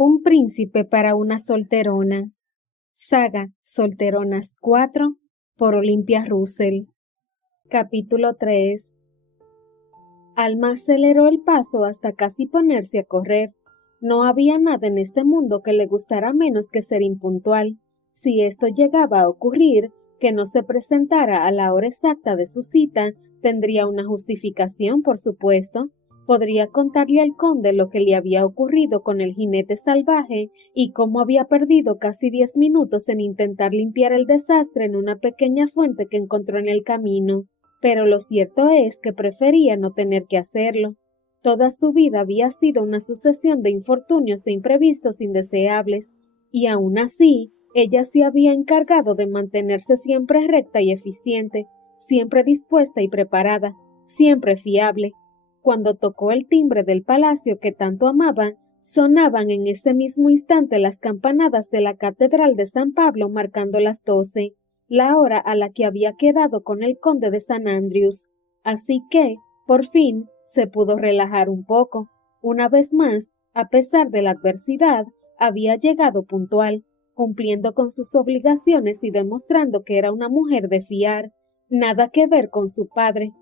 Un príncipe para una solterona. Saga Solteronas 4 por Olympia Russell. Capítulo 3. Alma aceleró el paso hasta casi ponerse a correr. No había nada en este mundo que le gustara menos que ser impuntual. Si esto llegaba a ocurrir, que no se presentara a la hora exacta de su cita, tendría una justificación, por supuesto. Podría contarle al conde lo que le había ocurrido con el jinete salvaje y cómo había perdido casi 10 minutos en intentar limpiar el desastre en una pequeña fuente que encontró en el camino. Pero lo cierto es que prefería no tener que hacerlo. Toda su vida había sido una sucesión de infortunios e imprevistos indeseables, y aún así, ella se había encargado de mantenerse siempre recta y eficiente, siempre dispuesta y preparada, siempre fiable. Cuando tocó el timbre del palacio que tanto amaba, sonaban en ese mismo instante las campanadas de la Catedral de San Pablo marcando las 12, la hora a la que había quedado con el conde de St. Andrews. Así que, por fin, se pudo relajar un poco. Una vez más, a pesar de la adversidad, había llegado puntual, cumpliendo con sus obligaciones y demostrando que era una mujer de fiar. Nada que ver con su padre.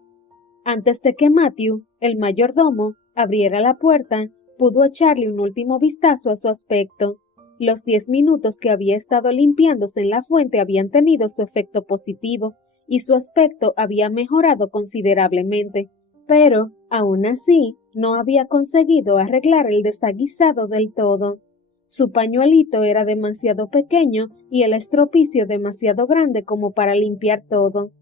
Antes de que Matthew, el mayordomo, abriera la puerta, pudo echarle un último vistazo a su aspecto. Los 10 minutos que había estado limpiándose en la fuente habían tenido su efecto positivo, y su aspecto había mejorado considerablemente, pero, aún así, no había conseguido arreglar el desaguisado del todo. Su pañuelito era demasiado pequeño y el estropicio demasiado grande como para limpiar todo.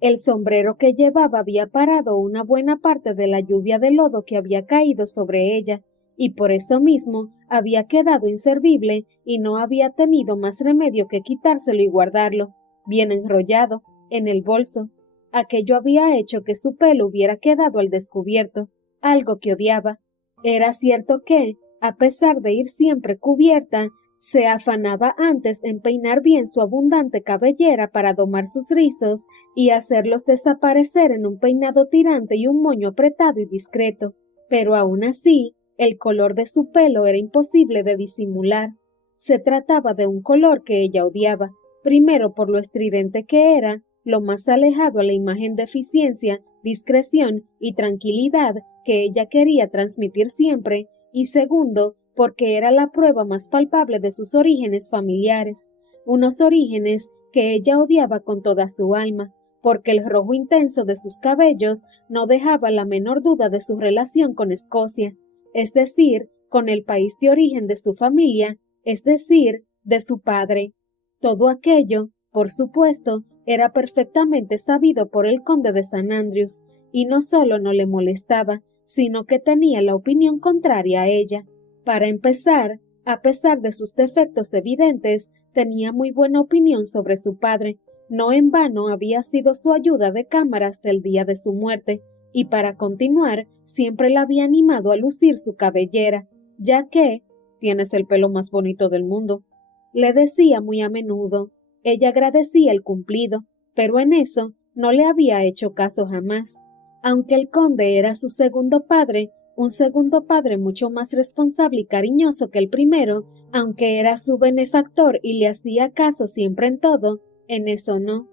El sombrero que llevaba había parado una buena parte de la lluvia de lodo que había caído sobre ella, y por esto mismo había quedado inservible y no había tenido más remedio que quitárselo y guardarlo, bien enrollado, en el bolso. Aquello había hecho que su pelo hubiera quedado al descubierto, algo que odiaba. Era cierto que, a pesar de ir siempre cubierta, se afanaba antes en peinar bien su abundante cabellera para domar sus rizos y hacerlos desaparecer en un peinado tirante y un moño apretado y discreto. Pero aún así, el color de su pelo era imposible de disimular. Se trataba de un color que ella odiaba, primero por lo estridente que era, lo más alejado a la imagen de eficiencia, discreción y tranquilidad que ella quería transmitir siempre, y segundo, porque era la prueba más palpable de sus orígenes familiares, unos orígenes que ella odiaba con toda su alma, porque el rojo intenso de sus cabellos no dejaba la menor duda de su relación con Escocia, es decir, con el país de origen de su familia, es decir, de su padre. Todo aquello, por supuesto, era perfectamente sabido por el conde de St. Andrews, y no solo no le molestaba, sino que tenía la opinión contraria a ella. Para empezar, a pesar de sus defectos evidentes, tenía muy buena opinión sobre su padre. No en vano había sido su ayuda de cámara hasta el día de su muerte, y para continuar, siempre la había animado a lucir su cabellera, ya que «tienes el pelo más bonito del mundo», le decía muy a menudo. Ella agradecía el cumplido, pero en eso no le había hecho caso jamás. Aunque el conde era su segundo padre, un segundo padre mucho más responsable y cariñoso que el primero, aunque era su benefactor y le hacía caso siempre en todo, en eso no.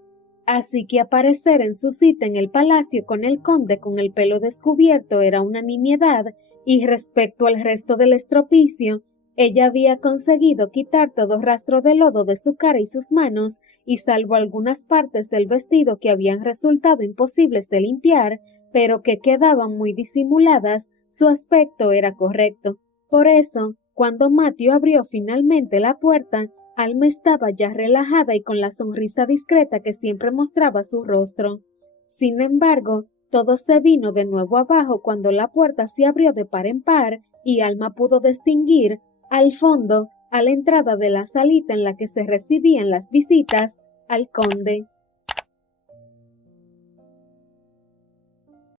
Así que aparecer en su cita en el palacio con el conde con el pelo descubierto era una nimiedad, y respecto al resto del estropicio, ella había conseguido quitar todo rastro de lodo de su cara y sus manos, y salvo algunas partes del vestido que habían resultado imposibles de limpiar, pero que quedaban muy disimuladas, su aspecto era correcto. Por eso, cuando Matthew abrió finalmente la puerta, Alma estaba ya relajada y con la sonrisa discreta que siempre mostraba su rostro. Sin embargo, todo se vino de nuevo abajo cuando la puerta se abrió de par en par y Alma pudo distinguir, al fondo, a la entrada de la salita en la que se recibían las visitas, al conde.